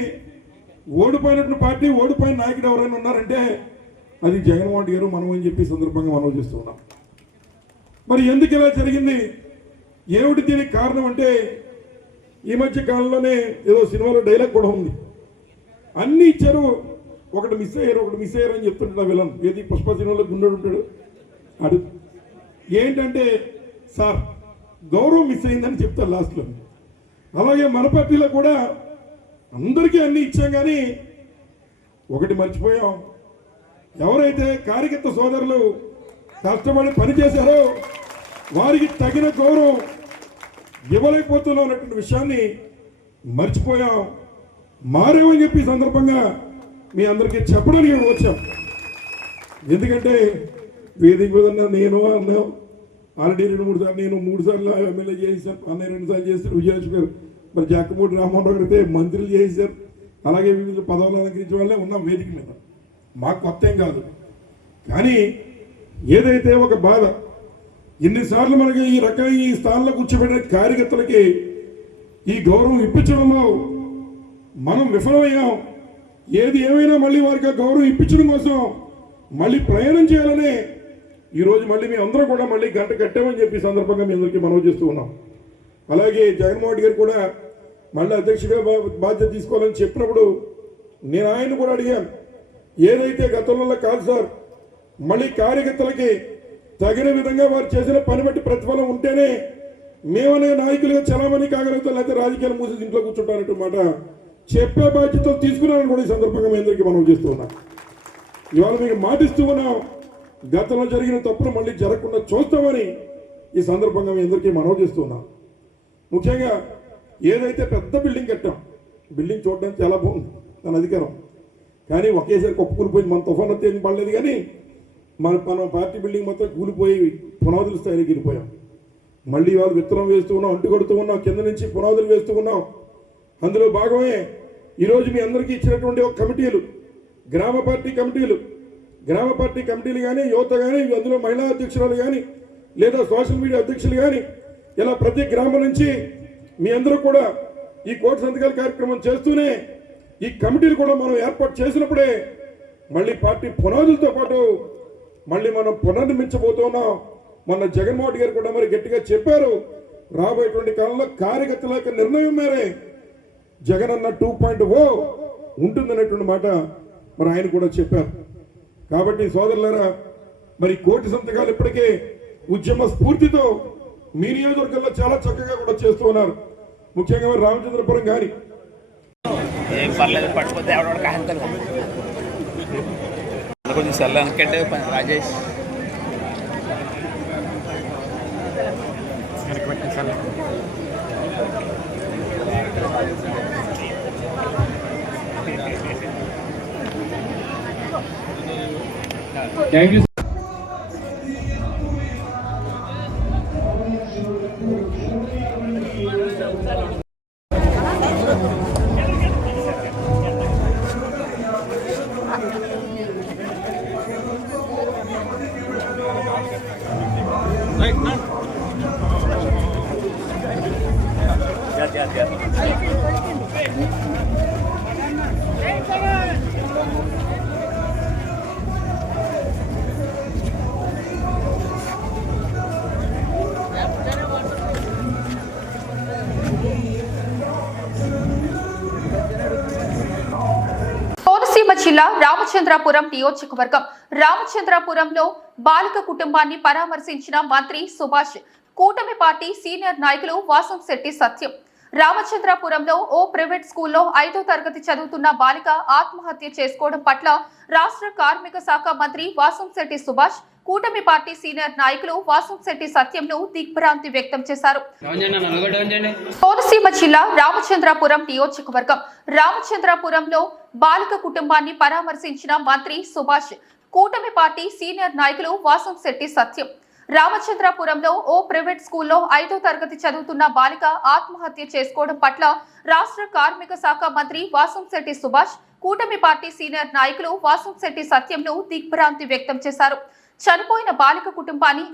ఓడిపోయినటువంటి పార్టీ, ఓడిపోయిన నాయకుడు ఎవరైనా ఉన్నారంటే అది జగన్మోహన్ గారు మనం అని చెప్పి సందర్భంగా మనం చేస్తూ ఉన్నాం. మరి ఎందుకు ఇలా జరిగింది, ఏమిటి దీనికి కారణం అంటే ఈ మధ్య కాలంలోనే ఏదో సినిమాలో డైలాగ్ కూడా ఉంది, అన్నీ ఇచ్చారు ఒకటి మిస్ అయ్యారు అని చెప్తుంటాడు విలన్. ఏది పుష్ప సినిమాలో గుండెడు ఉంటాడు అడు. ఏంటంటే సార్ గౌరవం మిస్ అయిందని చెప్తారు లాస్ట్లో. అలాగే మన పార్టీలో కూడా అందరికీ అన్ని ఇచ్చాం, కానీ ఒకటి మర్చిపోయాం. ఎవరైతే కార్యకర్త సోదరులు కష్టపడి పనిచేశారో వారికి తగిన గౌరవం ఇవ్వలేకపోతున్నాం అన్నటువంటి విషయాన్ని మర్చిపోయాం. మారేమని చెప్పి సందర్భంగా మీ అందరికీ చెప్పడానికి వచ్చాం. ఎందుకంటే వేదిక మీద నేను అన్నాం ఆల్రెడీ 2-3 సార్లు, నేను 3 సార్లు ఎమ్మెల్యే చేశాను, అన్నయ్య 2 సార్లు చేశారు, విజయలక్ష్మి గారు, మరి జక్కమూడి రామ్మోహన్ రావు అయితే మంత్రులు చేశారు. అలాగే వివిధ పదవులు అలంకరించే వాళ్ళే ఉన్నాం వేదిక మీద. మాకు కొత్త ఏం కాదు. కానీ ఏదైతే ఒక బాధ, ఇన్నిసార్లు మనకి ఈ రకంగా ఈ స్థానంలో కూర్చోబెట్టిన కార్యకర్తలకి ఈ గౌరవం ఇప్పించడంలో మనం విఫలమయ్యాం. ఏది ఏమైనా మళ్ళీ వారికి గౌరవం ఇప్పించడం కోసం మళ్ళీ ప్రయాణం చేయాలనే ఈరోజు మళ్ళీ మీ అందరూ కూడా మళ్ళీ గంట కట్టామని చెప్పి సందర్భంగా మీ అందరికీ మనవి చేస్తూ ఉన్నాం. అలాగే జగన్మోహన్ రెడ్డి గారు కూడా మళ్ళీ అధ్యక్షుడిగా బాధ్యత తీసుకోవాలని చెప్పినప్పుడు నేను ఆయన కూడా అడిగాను, ఏదైతే గతంలో కాదు సార్, మళ్ళీ కార్యకర్తలకి తగిన విధంగా వారు చేసిన పని బట్టి ప్రతిఫలం ఉంటేనే మేమనే నాయకులుగా చలామణి కాగలుగుతాం, లేకపోతే రాజకీయాలు మూసి ఇంట్లో కూర్చుంటారన్నట్టు మాట చెప్పే బాధ్యతలు తీసుకున్నారని కూడా ఈ సందర్భంగా మీ అందరికీ మనం చేస్తూ ఉన్నాం. ఇవాళ మీకు మాటిస్తూ ఉన్నాం, గతంలో జరిగిన తప్పులు మళ్ళీ జరగకుండా చూస్తామని ఈ సందర్భంగా మీ అందరికీ మనవి చేస్తూ ఉన్నాం. ముఖ్యంగా ఏదైతే పెద్ద బిల్డింగ్ కట్టాం, బిల్డింగ్ చూడడానికి చాలా బాగుంది దాని అధికారం, కానీ ఒకేసారి కూలిపోయింది. మన తుఫాన్ వస్తే ఏం పడలేదు, కానీ మన పార్టీ బిల్డింగ్ మొత్తం కూలిపోయి పునాదుల స్థాయికి వెళ్ళిపోయాం. మళ్ళీ వాళ్ళు విత్తనం వేస్తూ ఉన్నాం, అంటు కొడుతూ ఉన్నాం, కింద నుంచి పునాదులు వేస్తూ ఉన్నాం. అందులో భాగమే ఈరోజు మీ అందరికీ ఇచ్చినటువంటి ఒక కమిటీలు, గ్రామ పార్టీ కమిటీలు కానీ, యువత కానీ, అందులో మహిళా అధ్యక్షురాలు కానీ, లేదా సోషల్ మీడియా అధ్యక్షులు కానీ, ఇలా ప్రతి గ్రామం నుంచి మీ అందరూ కూడా ఈ కోటి సంతకాల కార్యక్రమం చేస్తూనే ఈ కమిటీలు కూడా మనం ఏర్పాటు చేసినప్పుడే మళ్ళీ పార్టీ పునాదులతో పాటు మళ్ళీ మనం పునర్నిర్మించబోతున్నాం. మొన్న జగన్మోహన్ రెడ్డి గారు కూడా మరి గట్టిగా చెప్పారు, రాబోయేటువంటి కాలంలో కార్యకర్తల యొక్క నిర్ణయం మేరే జగనన్న 2.0 ఉంటుందనేటువంటి మాట మరి ఆయన కూడా చెప్పారు. కాబట్టి సోదరులారా, మరి కోటి సంతకాలు ఇప్పటికే ఉద్యమ స్ఫూర్తితో మీ నియోజకవర్గంలో చాలా చక్కగా కూడా చేస్తూ ఉన్నారు. ముఖ్యంగా మరి రామచంద్రపురం కానీ రాజేష్ థ్యాంక్ యూ. జిల్లా రామచంద్రాపురం నియోజకవర్గం రామచంద్రాపురంలో బాలిక కుటుంబాన్ని పరామర్శించిన మంత్రి సుభాష్, కూటమి పార్టీ సీనియర్ నాయకులు వాసంశెట్టి సత్యం. రామచంద్రాపురంలో ఓ ప్రైవేట్ స్కూల్లో 5వ తరగతి చదువుతున్న బాలిక ఆత్మహత్య చేసుకోవడం పట్ల రాష్ట్ర కార్మిక శాఖ మంత్రి వాసంశెట్టి సుభాష్, కూటమి పార్టీ సీనియర్ నాయకులు వాసంశెట్టి సత్యంను దిగ్భ్రాంతి వ్యక్తం చేశారు. కోనసీమ జిల్లా రామచంద్రాపురం నియోజకవర్గం రామచంద్రాపురంలో బాలిక కుటుంబాన్ని పరామర్శించిన మంత్రి సుభాష్, కూటమి పార్టీ సీనియర్ నాయకులు వాసంశెట్టి సత్యం. రామచంద్రాపురంలో ఓ ప్రైవేట్ స్కూల్లో 5వ తరగతి చదువుతున్న బాలిక ఆత్మహత్య చేసుకోవడం పట్ల రాష్ట్ర కార్మిక శాఖ మంత్రి వాసంశెట్టి సుభాష్, కూటమి పార్టీ సీనియర్ నాయకులు వాసంశెట్టి సత్యంను దిగ్భ్రాంతి వ్యక్తం చేశారు. చనిపోయిన బాలిక కుటుంబాన్ని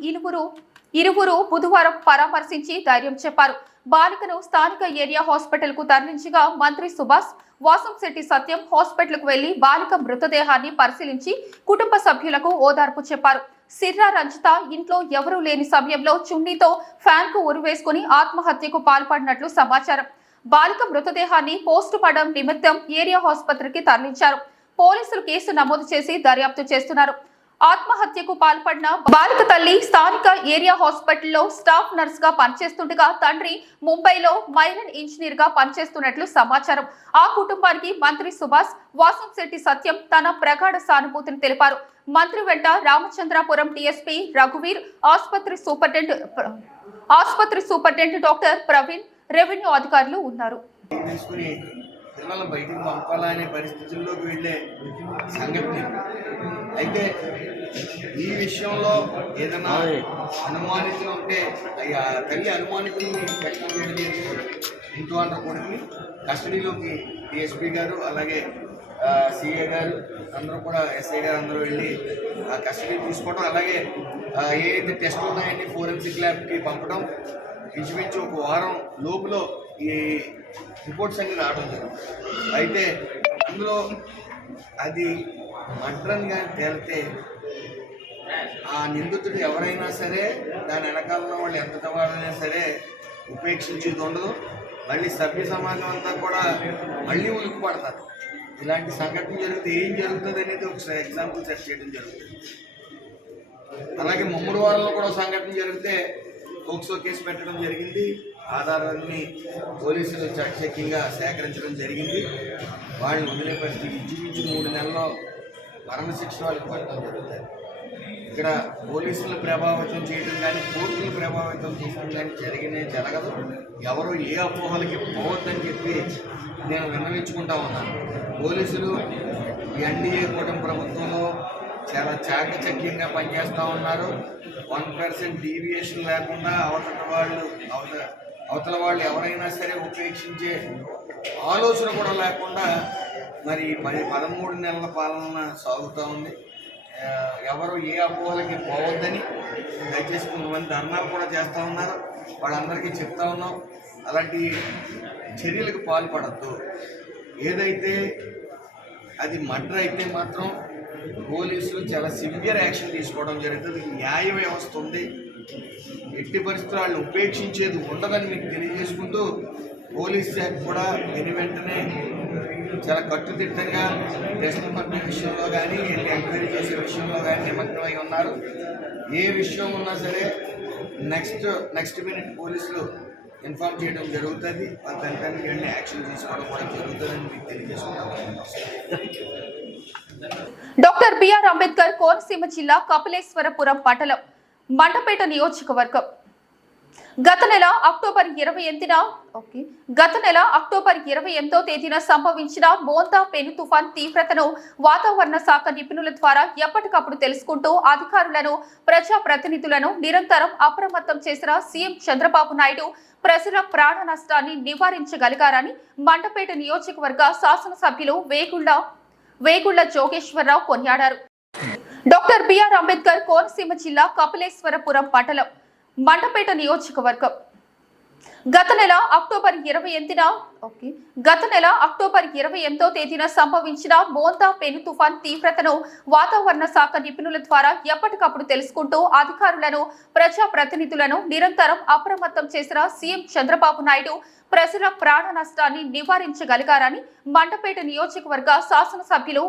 ఇరువురు బుధవారం పరామర్శించి ధైర్యం చెప్పారు. బాలికను స్థానిక ఏరియా హాస్పిటల్ కు తరలించగా మంత్రి సుభాష్, వాసంశెట్టి సత్యం హాస్పిటల్ కు వెళ్లి బాలిక మృతదేహాన్ని పరిశీలించి కుటుంబ సభ్యులకు ఓదార్పు చెప్పారు. సిర్రా రంజిత ఇంట్లో ఎవరూ లేని సమయంలో చున్నీతో ఫ్యాన్ కు ఉరివేసుకుని ఆత్మహత్యకు పాల్పడినట్లు సమాచారం. బాలిక మృతదేహాన్ని పోస్ట్ మార్టం నిమిత్తం ఏరియా ఆసుపత్రికి తరలించారు. పోలీసులు కేసు నమోదు చేసి దర్యాప్తు చేస్తున్నారు. ఆత్మహత్యకు పాల్పడిన బాలిక తల్లి స్థానిక ఏరియా హాస్పిటల్లో స్టాఫ్ నర్స్ గా పనిచేస్తుండగా తండ్రి ముంబైలో మైరన్ ఇంజనీర్ గా పనిచేస్తున్నట్లు సమాచారం. ఆ కుటుంబానికి మంత్రి సుభాష్ వాసంశెట్టి సత్యం తన ప్రగాఢ సానుభూతిని తెలిపారు. మంత్రి వెంట రామచంద్రాపురం డీఎస్పీ రఘువీర్, ఆసుపత్రి సూపరింటెండెంట్ డాక్టర్ ప్రవీణ్, రెవెన్యూ అధికారులు ఉన్నారు. పిల్లలు బయటికి పంపాలనే పరిస్థితుల్లోకి వెళ్ళే సంఘటన. అయితే ఈ విషయంలో ఏదైనా అనుమానితులు ఉంటే తల్లి అనుమానితుల్ని వ్యక్తం చేయడం జరిగింది. ఇంటూ అండర్ కొడుకుని కస్టడీలోకి డిఎస్పీ గారు అలాగే సిఏ గారు అందరూ కూడా ఎస్ఐ గారు అందరూ వెళ్ళి ఆ కస్టడీ తీసుకోవడం, అలాగే ఏదైతే టెస్టులు ఉన్నాయని ఫోరెన్సిక్ ల్యాబ్కి పంపడం, ఇంచుమించు ఒక వారం లోపల ఈ రిపోర్ట్స్ అన్ని రావడం జరుగుతుంది. అయితే అందులో అది మర్డర్ కానీ తేలితే ఆ నిందితుడు ఎవరైనా సరే దాని వెనకాల వాళ్ళు ఎంత వాడైనా సరే ఉపేక్షించేది ఉండదు. మళ్ళీ సభ్య సమాజం అంతా కూడా మళ్ళీ ఉలిక్కి పడతారు. ఇలాంటి సంఘటన జరిగితే ఏం జరుగుతుంది అనేది ఒక ఎగ్జాంపుల్ సెట్ చేయడం జరుగుతుంది. అలాగే ముమ్మడి వారంలో కూడా సంఘటన జరిగితే పోక్సో కేసు పెట్టడం జరిగింది. ఆధారాన్ని పోలీసులు చాకచక్యంగా సేకరించడం జరిగింది. వాళ్ళని వదిలే పరిస్థితి ఇంచుమించు 3 నెలల్లో మరణశిక్ష వాళ్ళకి పడటం జరుగుతుంది. ఇక్కడ పోలీసులు ప్రభావితం చేయడం కానీ కోర్టులు ప్రభావితం చేయడం కానీ జరగదు. ఎవరు ఏ అపోహలకి పోవద్దని చెప్పి నేను విన్నవించుకుంటా ఉన్నాను. పోలీసులు ఎన్డీఏ కూటమి ప్రభుత్వంలో చాలా చాకచక్యంగా పనిచేస్తూ ఉన్నారు. 1% డీవియేషన్ లేకుండా అవతల వాళ్ళు ఎవరైనా సరే ఉపేక్షించే ఆలోచన కూడా లేకుండా మరి 13 నెలల పాలన సాగుతూ ఉంది. ఎవరు ఏ అపోహలకి పోవద్దని దయచేసి కొంతమంది ధర్నాలు కూడా చేస్తూ ఉన్నారు. వాళ్ళందరికీ చెప్తా ఉన్నాం, అలాంటి చర్యలకు పాల్పడద్దు. ఏదైతే అది మర్డర్ అయితే మాత్రం పోలీసులు చాలా సివియర్ యాక్షన్ తీసుకోవడం జరుగుతుంది. న్యాయ వ్యవస్థ ఉంది, ఎట్టి పరిస్థితులు వాళ్ళు ఉపేక్షించేది ఉండదని మీకు తెలియజేసుకుంటూ పోలీస్ శాఖ కూడా వెంటనే చాలా కట్టుదిట్టంగా టెస్ట్ పంపే విషయంలో కానీ వెళ్ళి ఎంక్వైరీ చేసే విషయంలో కానీ నిమగ్నమై ఉన్నారు. ఏ విషయం ఉన్నా సరే నెక్స్ట్ మినిట్ పోలీసులు ఇన్ఫార్మ్ చేయడం జరుగుతుంది. దానిపైన వెళ్ళి యాక్షన్ తీసుకోవడం కూడా జరుగుతుందని మీకు తెలియజేసుకుంటాం. డాక్టర్ బిఆర్ అంబేద్కర్ కోనసీమ జిల్లా కపిలేశ్వరపురం మండలం మండపేట నియోజకవర్గం గత నెల అక్టోబర్ 28వ తేదీన సంభవించిన మోంతా పెను తుఫాన్ తీవ్రతను వాతావరణ శాఖ నిపుణుల ద్వారా ఎప్పటికప్పుడు తెలుసుకుంటూ అధికారులను, ప్రజాప్రతినిధులను నిరంతరం అప్రమత్తం చేసిన సీఎం చంద్రబాబు నాయుడు ప్రజల ప్రాణ నష్టాన్ని నివారించగలిగారని మండపేట నియోజకవర్గ శాసనసభ్యులు వేగుళ్ల జోగేశ్వరరావు కొనియాడారు. డాక్టర్ బిఆర్ అంబేద్కర్ కోనసీమ జిల్లా కపిలేశ్వరపురం మండలం మండపేట నియోజకవర్గం గత నెల అక్టోబర్ 28వ తేదీన సంభవించిన మోంతా పెను తుఫాన్ తీవ్రతను వాతావరణ శాఖ నిపుణుల ద్వారా ఎప్పటికప్పుడు తెలుసుకుంటూ అధికారులను, ప్రజాప్రతినిధులను నిరంతరం అప్రమత్తం చేసిన సీఎం చంద్రబాబు నాయుడు ప్రజల ప్రాణ నష్టాన్ని నివారించగలిగారని మండపేట నియోజకవర్గ శాసనసభ్యులు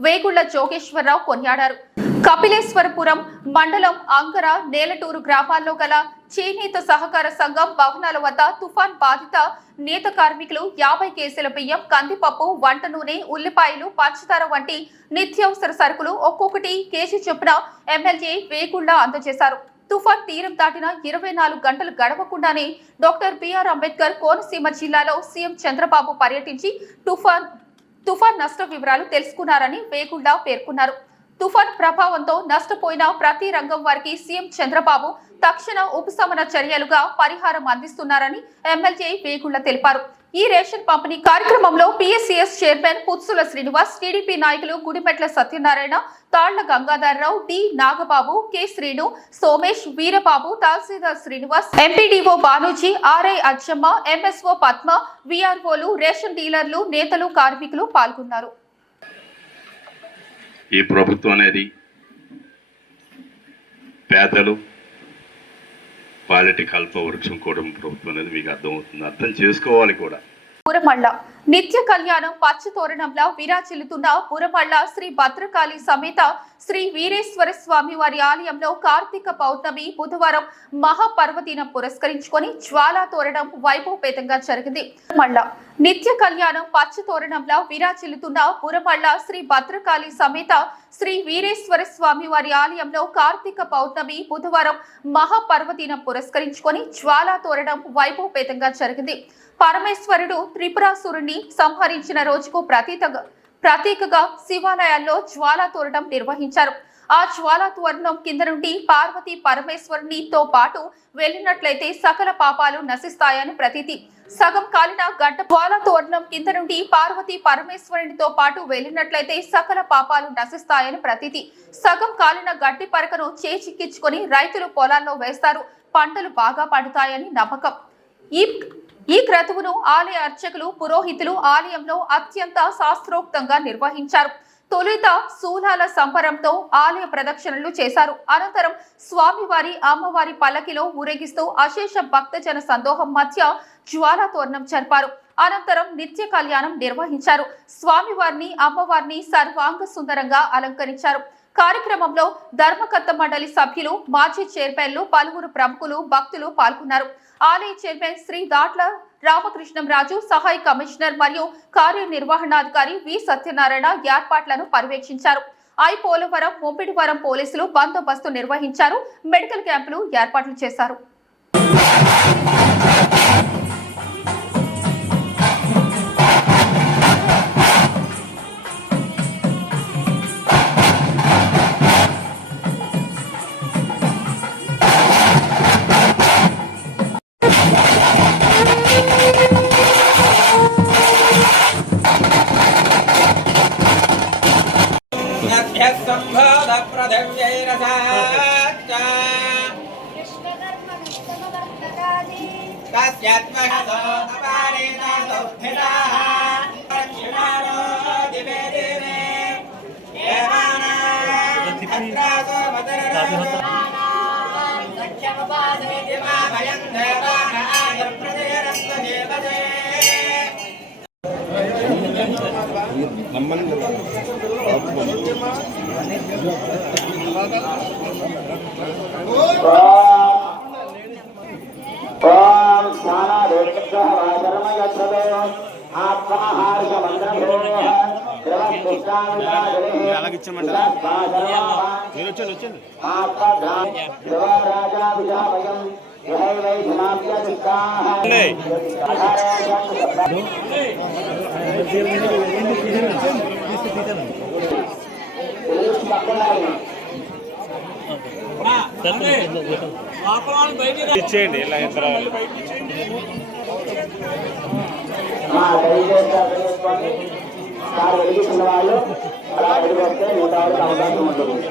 వేగుళ్ల జోగేశ్వరరావు కొనియాడారు. కపిలేశ్వరపురం మండలం అంగర, నేలటూరు గ్రామాల్లో గల చేనేత సహకార సంఘం భవనాల వద్ద తుఫాన్ బాధిత నేత కార్మికులు 50 కేసుల బియ్యం, కందిపప్పు, వంట నూనె, ఉల్లిపాయలు, పంచదార వంటి నిత్యావసర సరుకులు ఒక్కొక్కటి కేజీ చొప్పున ఎమ్మెల్యే వేగుళ్ల అందజేశారు. తుఫాన్ తీరం దాటిన 24 గంటలు గడవకుండానే డాక్టర్ బిఆర్ అంబేద్కర్ కోనసీమ జిల్లాలో సీఎం చంద్రబాబు పర్యటించి తుఫాన్ నష్ట వివరాలు తెలుసుకున్నారని వేగుళ్ల పేర్కొన్నారు. తుఫాన్ ప్రభావంతో నష్టపోయిన ప్రతి రంగం వారికి సీఎం చంద్రబాబు తక్షణ ఉపశమన చర్యలుగా పరిహారం అందిస్తున్నారని ఎమ్మెల్యే వేగుళ్ల తెలిపారు. ఈ రేషన్ పంపిణీ కార్యక్రమంలో PSCS chairman Putsula Srinivas, TDP నాయకులు Gudimetla Satyanarayana, Talla Gangadhararao, D Nagababu, K Srinu, Somesh, Veerababu, tahsildar Srinivas, MPDO Banuji, RI Achamma, MSO Padma, విఆర్ఓలు, రేషన్ డీలర్లు, నేతలు, కార్మికులు పాల్గొన్నారు. ఈ ప్రభుత్వం అనేది పేదలు క్వాలిటీ కల్ప వృక్షం కూడా ప్రభుత్వం అనేది మీకు అర్థమవుతుంది. అర్థం చేసుకోవాలి కూడా. పురమళ్ళ నిత్య కళ్యాణం పచ్చతోరణంలో విరాజిల్లుతున్న పురమళ్ళ శ్రీ భద్రకాళి సమేత శ్రీ వీరేశ్వర స్వామి వారి ఆలయంలో కార్తీక పౌర్ణమి బుధవారం మహాపర్వదినం పురస్కరించుకొని జ్వాలా తోరణం వైభవపేతంగా జరిగింది. పురమళ్ళ నిత్య కళ్యాణం పచ్చతోరణంలో విరాజిల్లుతున్న పురమళ్ళ శ్రీ భద్రకాళి సమేత శ్రీ వీరేశ్వర స్వామి వారి ఆలయంలో కార్తీక పౌర్ణమి బుధవారం మహాపర్వదినం పురస్కరించుకొని జ్వాలా తోరణం వైభవపేతంగా జరిగింది. పరమేశ్వరుడు త్రిపురాసురుణ్ణి సంహరించిన రోజుకు ప్రతీకగా శివాలయాల్లో జ్వాలా తోరణం నిర్వహించారు. ఆ జ్వాలా తోరణం కింద నుండి పార్వతీ పరమేశ్వరునితో పాటు వెళ్ళినట్లయితే సకల పాపాలు నశిస్తాయని ప్రతీతి. సగం కాలిన గడ్డ జ్వాలా తోరణం కింద నుండి పార్వతీ పరమేశ్వరునితో పాటు వెళ్ళినట్లయితే సకల పాపాలు నశిస్తాయని ప్రతీతి. సగం కాలిన గడ్డి పరకను చేజిక్కించుకొని రైతులు పొలాల్లో వేస్తారు. పంటలు బాగా పండుతాయని నమ్మకం. ఈ క్రతువును ఆలయ అర్చకులు పురోహితులు ఆలయంలో అత్యంత శాస్త్రోక్తంగా నిర్వహించారు. తొలుత శూలాల సంబరంతో ఆలయ ప్రదక్షిణలు చేశారు. అనంతరం స్వామివారి అమ్మవారి పల్లకిలో ఊరేగిస్తూ అశేష భక్తజన సందోహం మధ్య జ్వాలా తోరణం జరిపారు. అనంతరం నిత్య కళ్యాణం నిర్వహించారు. స్వామివారిని అమ్మవారిని సర్వాంగ సుందరంగా అలంకరించారు. కార్యక్రమంలో ధర్మకర్త మండలి సభ్యులు, మాజీ చైర్మన్లు, పలువురు ప్రముఖులు, భక్తులు పాల్గొన్నారు. ఆలయ చైర్మన్ శ్రీ దాట్ల రామకృష్ణంరాజు, సహాయ కమిషనర్ మరియు కార్యనిర్వహణాధికారి వి సత్యనారాయణ ఏర్పాట్లను పర్యవేక్షించారు. పోలవరం, ముప్పిడివరం పోలీసులు బందోబస్తు నిర్వహించారు. మెడికల్ క్యాంపులు ఏర్పాట్లు చేశారు. ఇచ్చేయండి ఇలా యంత్రాలు వాళ్ళు అలా వస్తే 106 అవకాశం ఉంటుంది.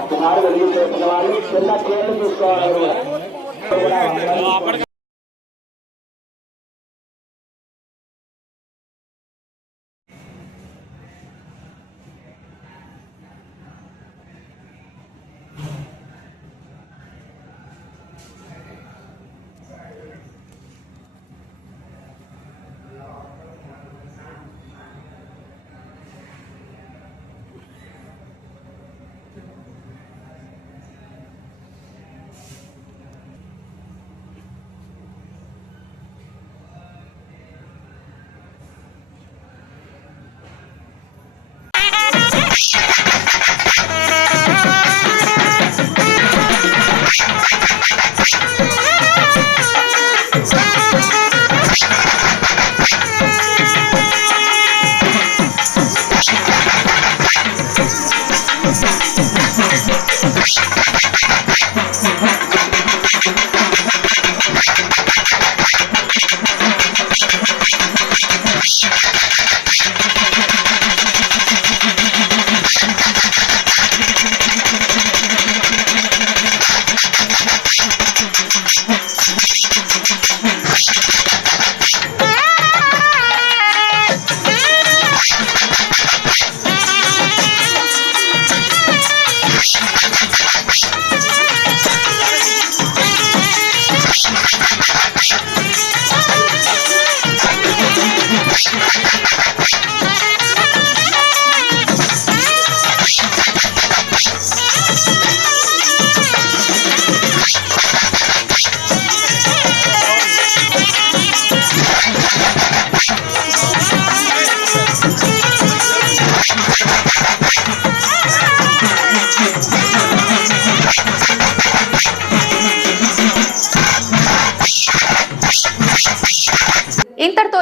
ఒక్కసారి వెలుగు చేసిన వాళ్ళు చిన్న కేర్లు చూసుకోవాలి.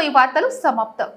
ఈ వార్తలు సమాప్తం.